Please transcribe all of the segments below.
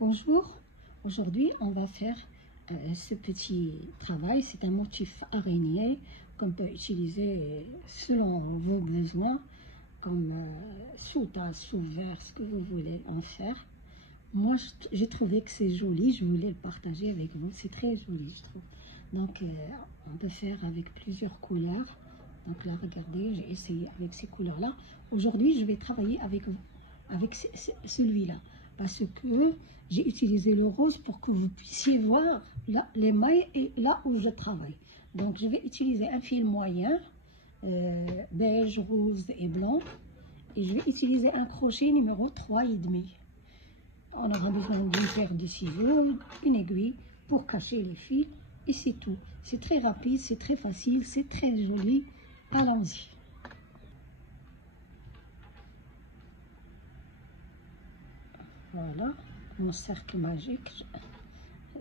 Bonjour, aujourd'hui on va faire ce petit travail. C'est un motif araignée qu'on peut utiliser selon vos besoins, comme sous-tasse, sous-verre, ce que vous voulez en faire. Moi j'ai trouvé que c'est joli, je voulais le partager avec vous, c'est très joli je trouve. Donc on peut faire avec plusieurs couleurs. Donc là regardez, j'ai essayé avec ces couleurs là. Aujourd'hui je vais travailler avec celui-là, parce que j'ai utilisé le rose pour que vous puissiez voir là, les mailles et là où je travaille. Donc je vais utiliser un fil moyen, beige, rose et blanc, et je vais utiliser un crochet numéro 3,5. On aura besoin d'une paire de ciseaux, une aiguille pour cacher les fils, et c'est tout. C'est très rapide, c'est très facile, c'est très joli. Allons-y. Voilà, mon cercle magique.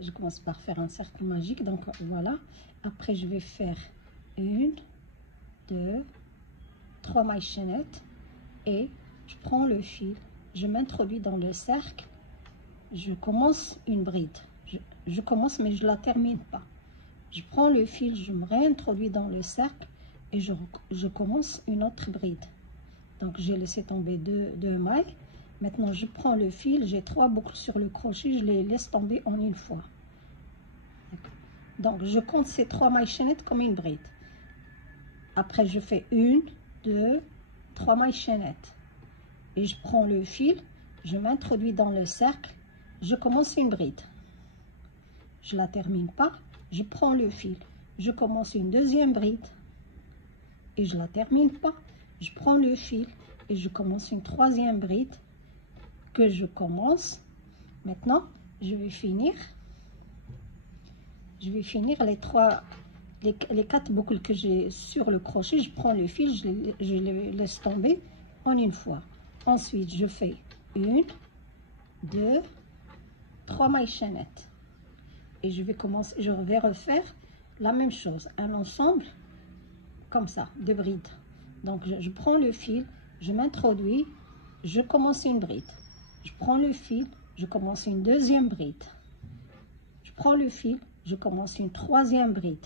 Je commence par faire un cercle magique. Donc voilà. Après, je vais faire 1, 2, 3 mailles chaînettes. Et je prends le fil. Je m'introduis dans le cercle. Je commence une bride. Je commence, mais je ne la termine pas. Je prends le fil, je me réintroduis dans le cercle. Et je commence une autre bride. Donc j'ai laissé tomber deux mailles. Maintenant je prends le fil, j'ai 3 boucles sur le crochet, je les laisse tomber en une fois. Donc je compte ces 3 mailles chaînettes comme une bride. Après je fais 1, 2, 3 mailles chaînettes. Et je prends le fil, je m'introduis dans le cercle, je commence une bride. Je ne la termine pas, je prends le fil, je commence une deuxième bride. Et je ne la termine pas, je prends le fil et je commence une troisième bride que je commence. Maintenant, je vais finir les 4 boucles que j'ai sur le crochet. Je prends le fil, je les laisse tomber en une fois. Ensuite, je fais 1, 2, 3 mailles chaînettes. Et je vais refaire la même chose, un ensemble comme ça, de brides. Donc je prends le fil, je m'introduis, je commence une bride. Je prends le fil, je commence une deuxième bride. Je prends le fil, je commence une troisième bride.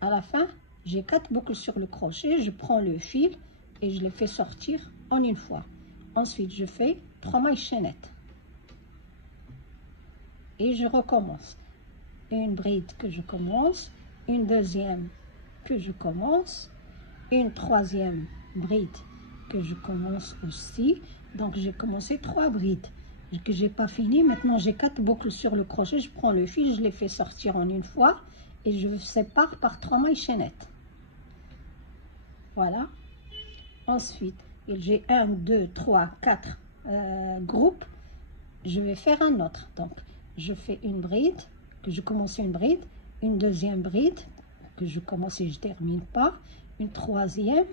À la fin, j'ai 4 boucles sur le crochet, je prends le fil et je les fais sortir en une fois. Ensuite, je fais 3 mailles chaînettes. Et je recommence. Une bride que je commence, une deuxième que je commence, une troisième bride que je commence aussi. Donc j'ai commencé 3 brides que j'ai pas fini. Maintenant j'ai 4 boucles sur le crochet, je prends le fil, je les fais sortir en une fois et je sépare par 3 mailles chaînettes. Voilà. Ensuite j'ai 1, 2, 3, 4 groupes. Je vais faire un autre. Donc je fais une bride que je commence une bride, une deuxième bride que je commence et je termine pas, une troisième.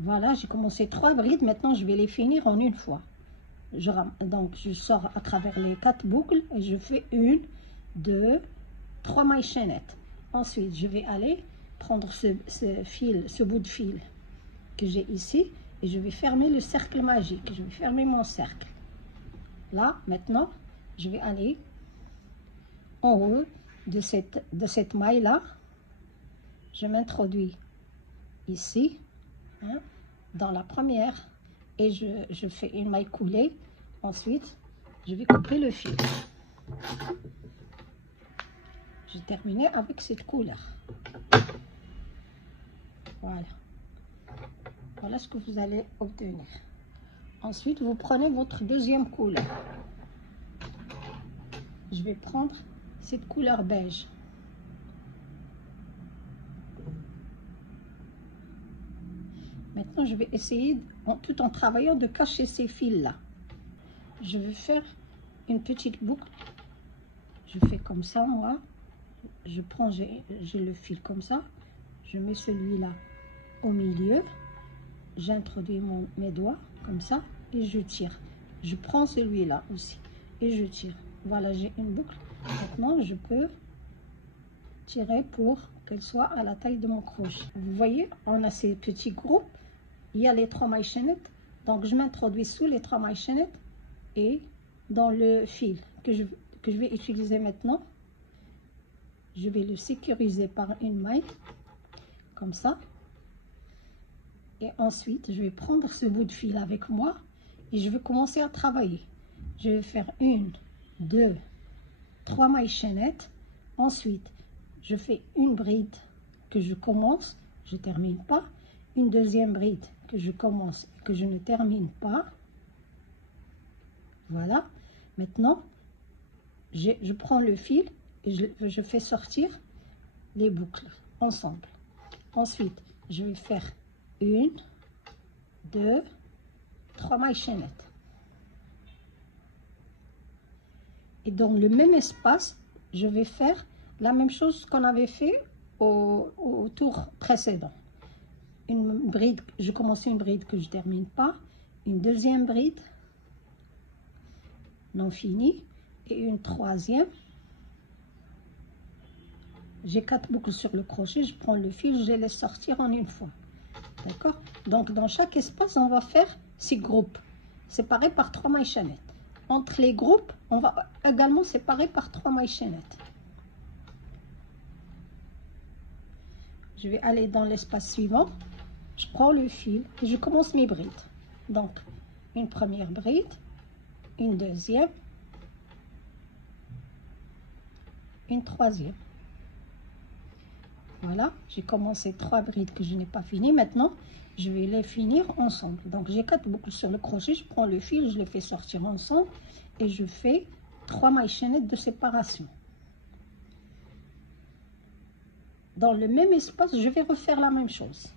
Voilà, j'ai commencé 3 brides, maintenant je vais les finir en une fois. Donc je sors à travers les 4 boucles et je fais 1, 2, 3 mailles chaînettes. Ensuite je vais aller prendre ce bout de fil que j'ai ici et je vais fermer le cercle magique. Je vais fermer mon cercle. Là maintenant je vais aller en haut de cette maille là. Je m'introduis ici, hein, dans la première, et je fais une maille coulée. Ensuite je vais couper le fil. J'ai terminé avec cette couleur. Voilà ce que vous allez obtenir. Ensuite vous prenez votre deuxième couleur. Je vais prendre cette couleur beige. Maintenant, je vais essayer, tout en travaillant, de cacher ces fils-là. Je vais faire une petite boucle. Je fais comme ça, moi. Je prends, j'ai le fil comme ça. Je mets celui-là au milieu. J'introduis mes doigts comme ça et je tire. Je prends celui-là aussi et je tire. Voilà, j'ai une boucle. Maintenant, je peux tirer pour qu'elle soit à la taille de mon crochet. Vous voyez, on a ces petits groupes. Il y a les 3 mailles chaînettes. Donc, je m'introduis sous les 3 mailles chaînettes Et dans le fil que je vais utiliser maintenant, je vais le sécuriser par une maille, comme ça. Et ensuite, je vais prendre ce bout de fil avec moi et je vais commencer à travailler. Je vais faire 1, 2, 3 mailles chaînettes. Ensuite, je fais une bride que je commence, je ne termine pas. Une deuxième bride que je commence, que je ne termine pas. Voilà. Maintenant, je prends le fil et je fais sortir les boucles ensemble. Ensuite, je vais faire 1, 2, 3 mailles chaînettes. Et dans le même espace, je vais faire la même chose qu'on avait fait au tour précédent. Une bride, je commence une bride que je ne termine pas, une deuxième bride non finie et une troisième. J'ai 4 boucles sur le crochet, je prends le fil, je les laisse sortir en une fois. D'accord? Donc dans chaque espace, on va faire 6 groupes, séparés par 3 mailles chaînettes. Entre les groupes, on va également séparer par 3 mailles chaînettes. Je vais aller dans l'espace suivant. Je prends le fil et je commence mes brides. Donc, une première bride, une deuxième, une troisième. Voilà, j'ai commencé 3 brides que je n'ai pas finies. Maintenant, je vais les finir ensemble. Donc, j'ai 4 boucles sur le crochet. Je prends le fil, je le fais sortir ensemble et je fais 3 mailles chaînettes de séparation. Dans le même espace, je vais refaire la même chose.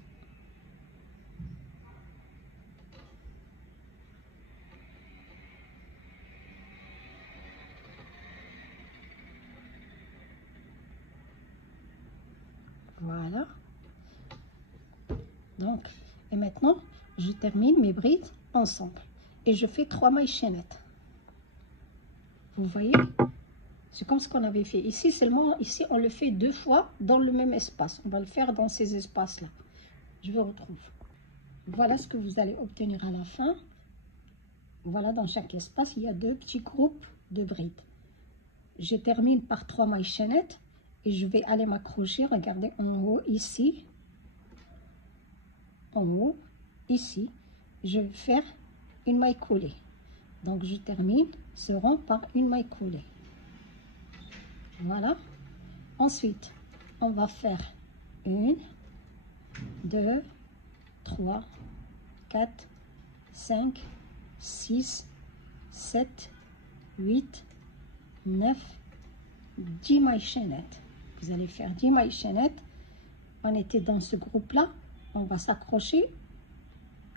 Voilà. Donc, et maintenant, je termine mes brides ensemble. Et je fais 3 mailles chaînettes. Vous voyez? C'est comme ce qu'on avait fait. Ici, seulement, ici, on le fait 2 fois dans le même espace. On va le faire dans ces espaces-là. Je vous retrouve. Voilà ce que vous allez obtenir à la fin. Voilà, dans chaque espace, il y a 2 petits groupes de brides. Je termine par 3 mailles chaînettes. Et je vais aller m'accrocher, regardez, en haut, ici. En haut, ici. Je vais faire une maille coulée. Donc, je termine ce rond par une maille coulée. Voilà. Ensuite, on va faire 1, 2, 3, 4, 5, 6, 7, 8, 9, 10 mailles chaînettes. Vous allez faire 10 mailles chaînettes. On était dans ce groupe-là. On va s'accrocher.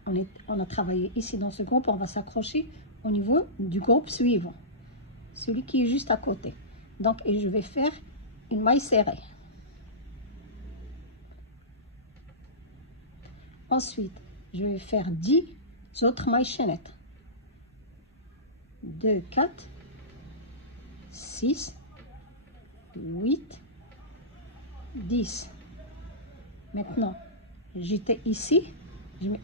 On a travaillé ici dans ce groupe. On va s'accrocher au niveau du groupe suivant. Celui qui est juste à côté. Donc, et je vais faire une maille serrée. Ensuite, je vais faire 10 autres mailles chaînettes. 2, 4, 6, 8, 10. Maintenant, j'étais ici,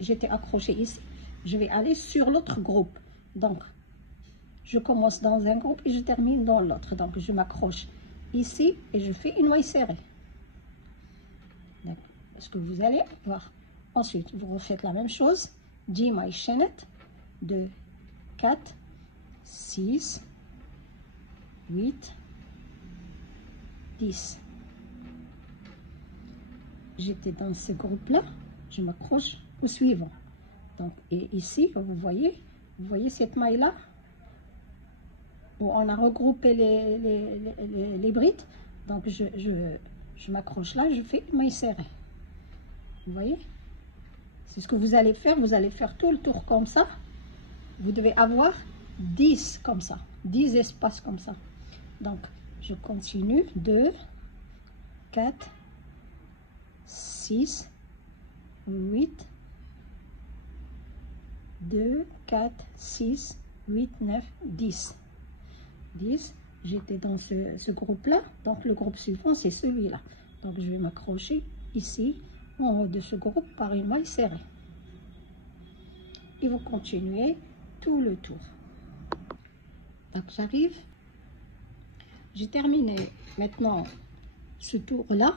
j'étais accrochée ici. Je vais aller sur l'autre groupe. Donc, je commence dans un groupe et je termine dans l'autre. Donc, je m'accroche ici et je fais une maille serrée. Est-ce que vous allez voir? Ensuite, vous refaites la même chose. 10 mailles chaînettes. 2, 4, 6, 8, 10. J'étais dans ce groupe-là, je m'accroche au suivant. Donc, et ici, vous voyez cette maille-là, où on a regroupé les brides. Donc, je m'accroche là, je fais une maille serrée. Vous voyez? C'est ce que vous allez faire tout le tour comme ça. Vous devez avoir 10 comme ça, 10 espaces comme ça. Donc, je continue. 2, 4, 6, 8, 2, 4, 6, 8, 9, 10. 10, j'étais dans ce groupe-là. Donc, le groupe suivant, c'est celui-là. Donc, je vais m'accrocher ici, en haut de ce groupe, par une maille serrée. Et vous continuez tout le tour. Donc j'arrive, j'ai terminé maintenant ce tour là.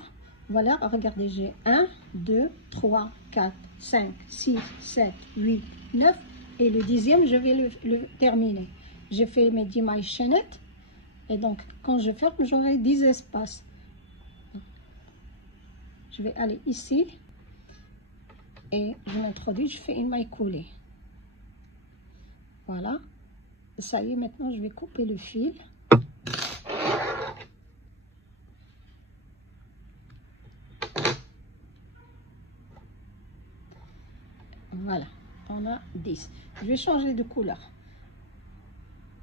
Voilà, regardez, j'ai 1 2 3 4 5 6 7 8 9 et le 10e je vais le terminer. J'ai fait mes 10 mailles chaînettes et donc quand je ferme j'aurai 10 espaces. Je vais aller ici et je m'introduis, je fais une maille coulée. Voilà, ça y est, maintenant je vais couper le fil. Voilà, on a 10. Je vais changer de couleur.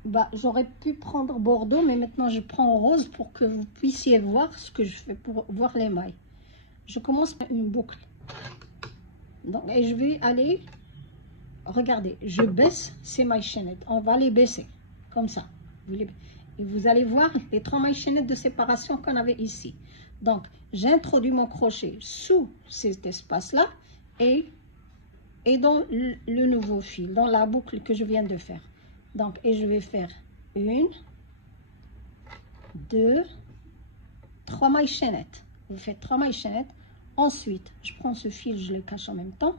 Bah, j'aurais pu prendre bordeaux, mais maintenant je prends rose pour que vous puissiez voir ce que je fais, pour voir les mailles. Je commence par une boucle. Donc, et je vais aller, regardez, je baisse ces mailles chaînettes. On va les baisser, comme ça. Et vous allez voir les 3 mailles chaînettes de séparation qu'on avait ici. Donc, j'introduis mon crochet sous cet espace-là et dans le nouveau fil, dans la boucle que je viens de faire. Donc, et je vais faire 1, 2, 3 mailles chaînettes. Vous faites 3 mailles chaînettes. Ensuite, je prends ce fil, je le cache en même temps.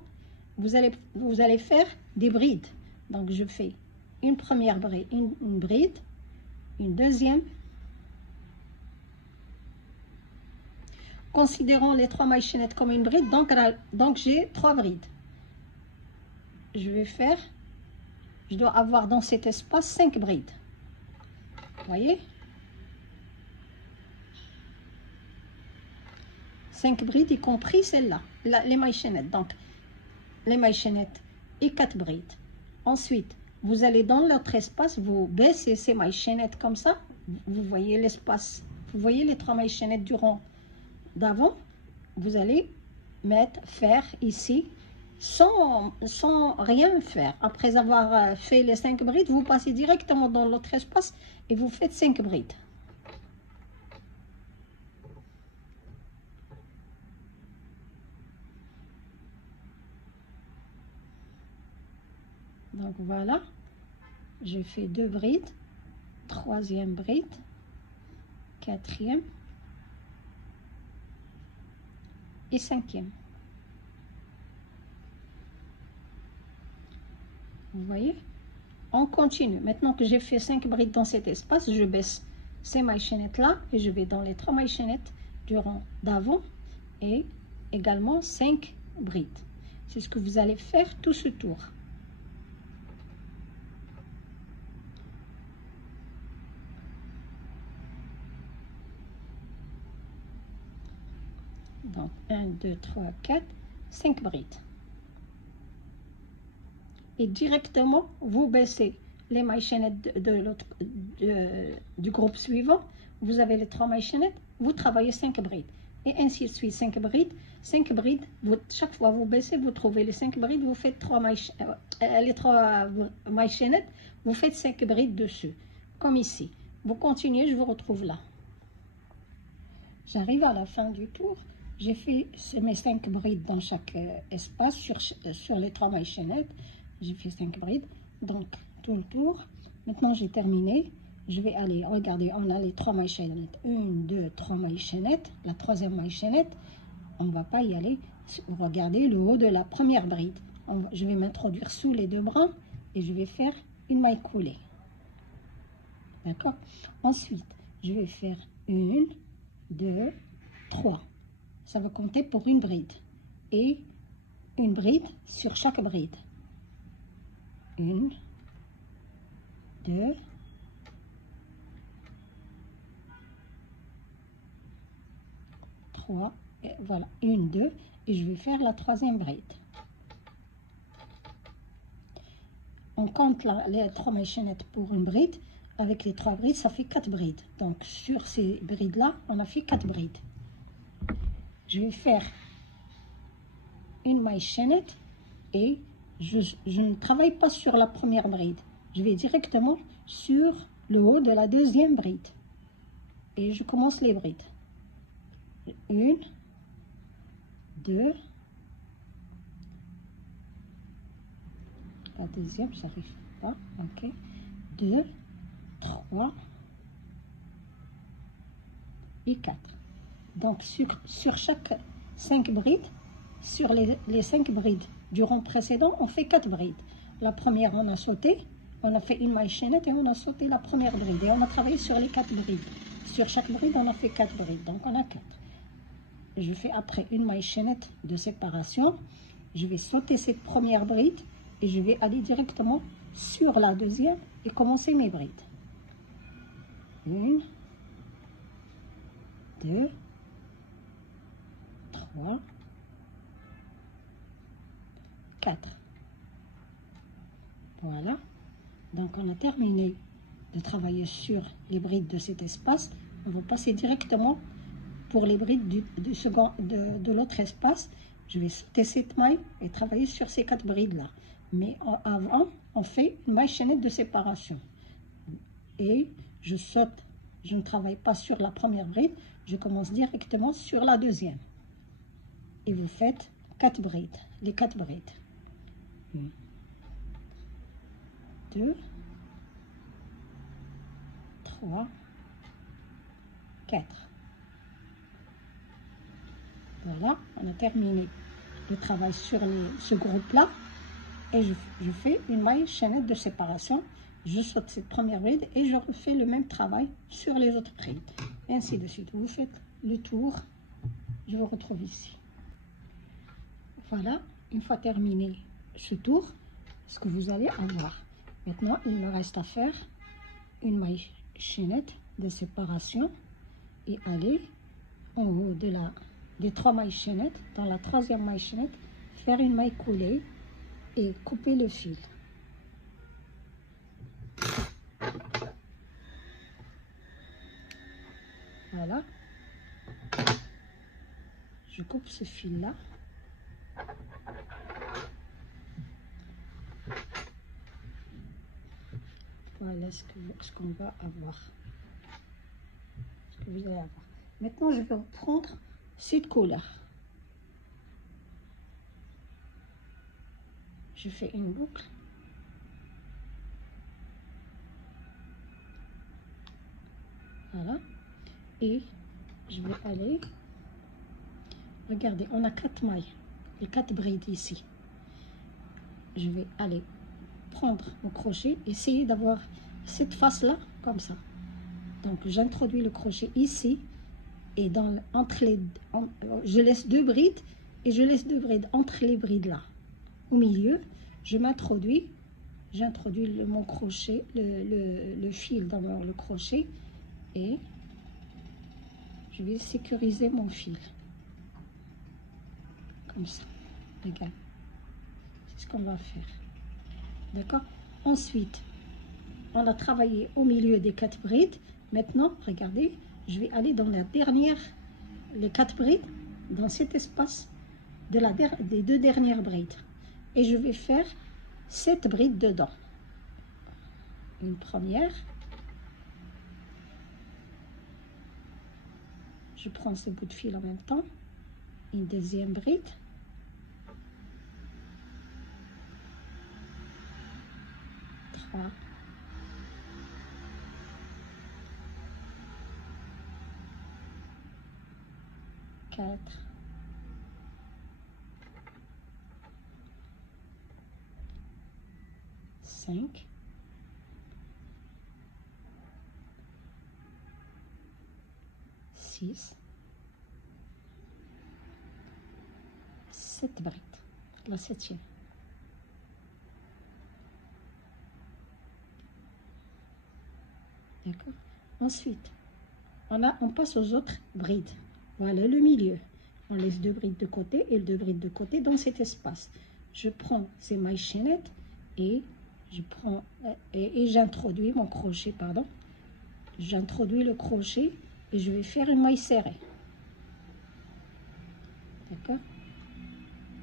Vous allez faire des brides. Donc, je fais une première bride, une bride, une deuxième. Considérons les 3 mailles chaînettes comme une bride, donc j'ai 3 brides. Je vais faire, je dois avoir dans cet espace 5 brides. Vous voyez? 5 brides, y compris celle-là, les mailles chaînettes. Donc, les mailles chaînettes et 4 brides. Ensuite, vous allez dans l'autre espace, vous baissez ces mailles chaînettes comme ça. Vous voyez l'espace, vous voyez les 3 mailles chaînettes du rond d'avant. Vous allez faire ici, sans rien faire. Après avoir fait les 5 brides, vous passez directement dans l'autre espace et vous faites 5 brides. Donc voilà, j'ai fait 2 brides, 3e bride, 4e et 5e. Vous voyez? On continue. Maintenant que j'ai fait 5 brides dans cet espace, je baisse ces mailles chaînettes là et je vais dans les 3 mailles chaînettes du rang d'avant et également 5 brides. C'est ce que vous allez faire tout ce tour. Donc 1, 2, 3, 4, 5 brides. Et directement, vous baissez les mailles chaînettes du groupe suivant. Vous avez les 3 mailles chaînettes, vous travaillez 5 brides. Et ainsi de suite, 5 brides. Chaque fois vous baissez, vous trouvez les 5 brides, vous faites les 3 mailles chaînettes, vous faites 5 brides dessus. Comme ici. Vous continuez, je vous retrouve là. J'arrive à la fin du tour. J'ai fait mes 5 brides dans chaque espace sur les 3 mailles chaînettes. J'ai fait 5 brides, donc tout le tour. Maintenant j'ai terminé. Je vais aller, regardez, on a les 3 mailles chaînettes. 1, 2, 3 mailles chaînettes. La 3e maille chaînette, on ne va pas y aller. Regardez le haut de la première bride. Je vais m'introduire sous les 2 brins et je vais faire une maille coulée. D'accord? Ensuite, je vais faire 1, 2, 3. Ça va compter pour une bride. Et une bride sur chaque bride. 1, 2, 3, et voilà, 1, 2, et je vais faire la 3e bride. On compte les 3 mailles chaînettes pour une bride. Avec les 3 brides, ça fait 4 brides. Donc, sur ces brides-là, on a fait 4 brides. Je vais faire une maille chaînette et je ne travaille pas sur la première bride. Je vais directement sur le haut de la 2e bride. Et je commence les brides. 1, 2, la deuxième, ça n'arrive pas, ok, 2, 3. 3 et 4. Donc sur chaque 5 brides, sur les 5 brides du rang précédent, on fait 4 brides. La première, on a sauté, on a fait une maille chaînette et on a sauté la première bride. Et on a travaillé sur les 4 brides. Sur chaque bride, on a fait 4 brides. Donc on a 4. Je fais après une maille chaînette de séparation. Je vais sauter cette première bride et je vais aller directement sur la deuxième et commencer mes brides. 1, 2, 3, 4. Voilà. Donc on a terminé de travailler sur les brides de cet espace. On va passer directement pour les brides de l'autre espace. Je vais sauter cette maille et travailler sur ces 4 brides là. Mais avant, on fait une maille chaînette de séparation. Et je saute, je ne travaille pas sur la première bride, je commence directement sur la deuxième. Et vous faites 4 brides, les 4 brides. 1, 2, 3, 4. Voilà, on a terminé le travail sur ce groupe-là. Et je fais une maille chaînette de séparation. Je saute cette première bride et je refais le même travail sur les autres brides. Et ainsi de suite. Vous faites le tour. Je vous retrouve ici. Voilà, une fois terminé ce tour, ce que vous allez avoir. Maintenant, il me reste à faire une maille chaînette de séparation et aller en haut des 3 mailles chaînettes, dans la 3e maille chaînette, faire une maille coulée et couper le fil. Voilà. Je coupe ce fil-là. Voilà ce qu'on va avoir. Ce que vous allez avoir. Maintenant, je vais reprendre cette couleur. Je fais une boucle. Voilà. Et je vais aller. Regardez, on a 4 mailles. Les 4 brides ici. Je vais aller prendre mon crochet, essayer d'avoir cette face-là, comme ça. Donc, j'introduis le crochet ici. Et je laisse 2 brides. Et je laisse 2 brides entre les brides là. Au milieu, j'introduis mon crochet, le fil dans le crochet et je vais sécuriser mon fil. Comme ça. Regarde. C'est ce qu'on va faire. D'accord? Ensuite, on a travaillé au milieu des 4 brides. Maintenant, regardez, je vais aller dans les 4 brides, dans cet espace des 2 dernières brides. Et je vais faire 7 brides dedans. Une première. Je prends ce bout de fil en même temps. Une deuxième bride. Trois. 4. 5. 6. 7 brides. La 7e. D'accord. Ensuite, on passe aux autres brides. Voilà le milieu. On laisse 2 brides de côté et 2 brides de côté dans cet espace. Je prends ces mailles chaînettes et j'introduis mon crochet, pardon. J'introduis le crochet et je vais faire une maille serrée. D'accord?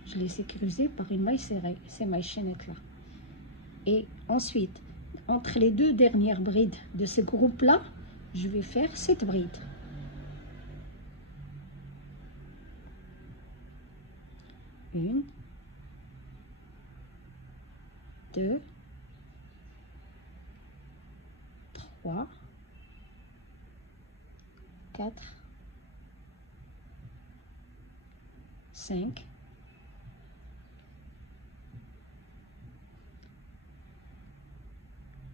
Je l'ai sécurisé par une maille serrée, ces mailles chaînettes là. Et ensuite, entre les 2 dernières brides de ce groupe-là, je vais faire 7 brides. 1, 2, 3, 4, 5,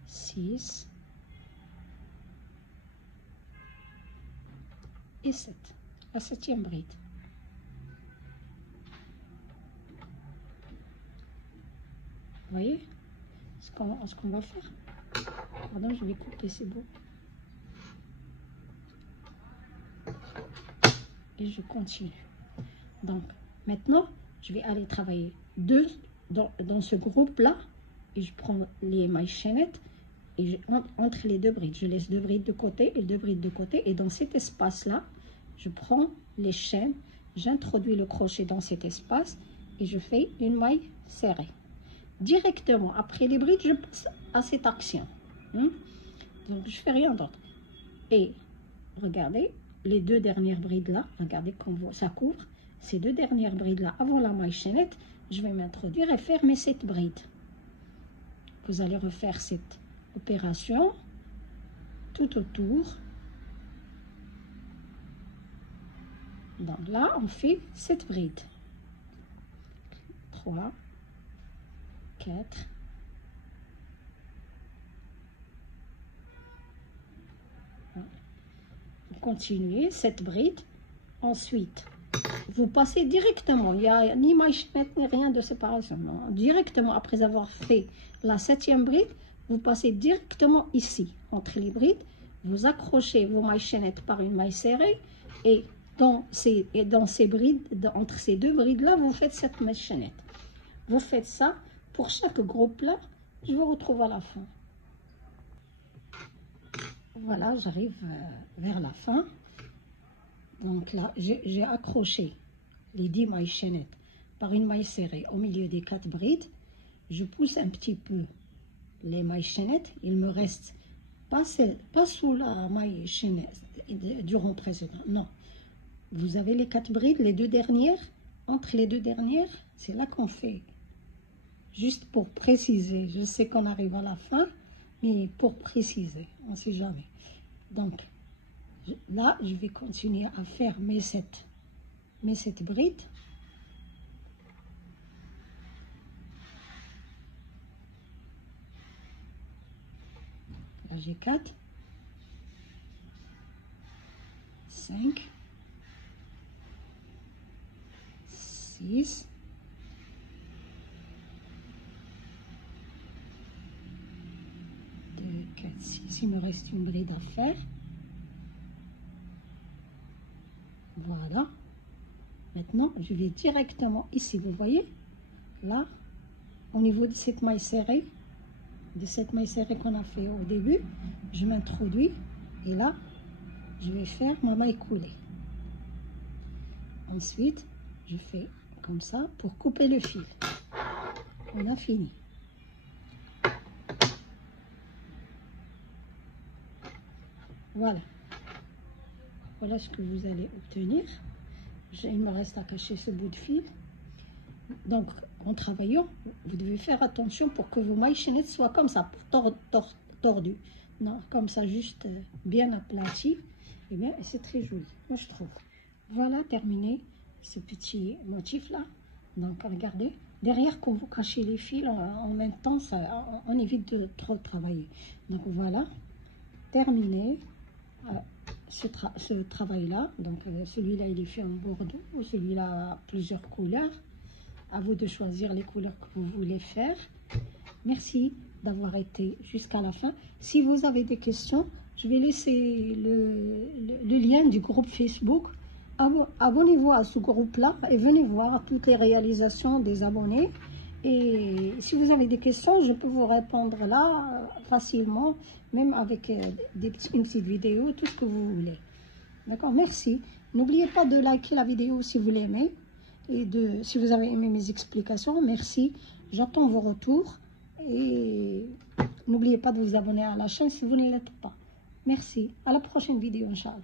6 et 7, la 7e bride. Vous voyez ce qu'on va faire? Pardon, je vais couper, c'est beau. Et je continue. Donc, maintenant, je vais aller travailler dans ce groupe-là. Et je prends les mailles chaînettes et entre les 2 brides. Je laisse 2 brides de côté et 2 brides de côté. Et dans cet espace-là, je prends les chaînes, j'introduis le crochet dans cet espace et je fais une maille serrée. Directement après les brides, je passe à cette action. Donc, je fais rien d'autre. Et regardez, les 2 dernières brides là, regardez comment ça couvre. Ces 2 dernières brides là, avant la maille chaînette, je vais m'introduire et fermer cette bride. Vous allez refaire cette opération tout autour. Donc là, on fait cette bride. 3, 4, 1. Vous continuez cette bride. Ensuite, vous passez directement. Il n'y a ni maille chaînette ni rien de séparation. Non. Directement, après avoir fait la 7e bride, vous passez directement ici, entre les brides. Vous accrochez vos mailles chaînettes par une maille serrée. Et dans ces brides, entre ces 2 brides-là, vous faites cette maille chaînette. Vous faites ça pour chaque groupe-là. Je vous retrouve à la fin. Voilà, j'arrive vers la fin. Donc là, j'ai accroché les 10 mailles chaînettes par une maille serrée au milieu des 4 brides. Je pousse un petit peu les mailles chaînettes. Il me reste pas sous la maille chaînette du rond précédent. Non. Vous avez les 4 brides, les 2 dernières. Entre les 2 dernières, c'est là qu'on fait. Juste pour préciser. Je sais qu'on arrive à la fin, mais pour préciser, on ne sait jamais. Donc, là, je vais continuer à faire mes 7 brides. Là, j'ai 4, 5, 6, 2, 4, 6. Il me reste une bride à faire. Voilà. Maintenant, je vais directement ici. Vous voyez, là, au niveau de cette maille serrée, qu'on a fait au début, je m'introduis et là, je vais faire ma maille coulée. Ensuite, je fais comme ça pour couper le fil. On a fini. Voilà. Voilà ce que vous allez obtenir. Il me reste à cacher ce bout de fil. Donc, en travaillant, vous devez faire attention pour que vos mailles chaînettes soient comme ça, tordues. Non, comme ça, juste bien aplaties. Et bien, c'est très joli, moi je trouve. Voilà, terminé ce petit motif-là. Donc, regardez, derrière, quand vous cachez les fils, en même temps, on évite de trop travailler. Donc, voilà, terminé ce travail-là. Donc, celui-là, il est fait en bordeaux, celui-là, plusieurs couleurs. À vous de choisir les couleurs que vous voulez faire. Merci d'avoir été jusqu'à la fin. Si vous avez des questions, je vais laisser le lien du groupe Facebook. Abonnez-vous à ce groupe-là et venez voir toutes les réalisations des abonnés. Et si vous avez des questions, je peux vous répondre là facilement, même avec une petite vidéo, tout ce que vous voulez. D'accord, merci. N'oubliez pas de liker la vidéo si vous l'aimez. Et si vous avez aimé mes explications, merci. J'attends vos retours. Et n'oubliez pas de vous abonner à la chaîne si vous ne l'êtes pas. Merci. À la prochaine vidéo, Inch'Allah.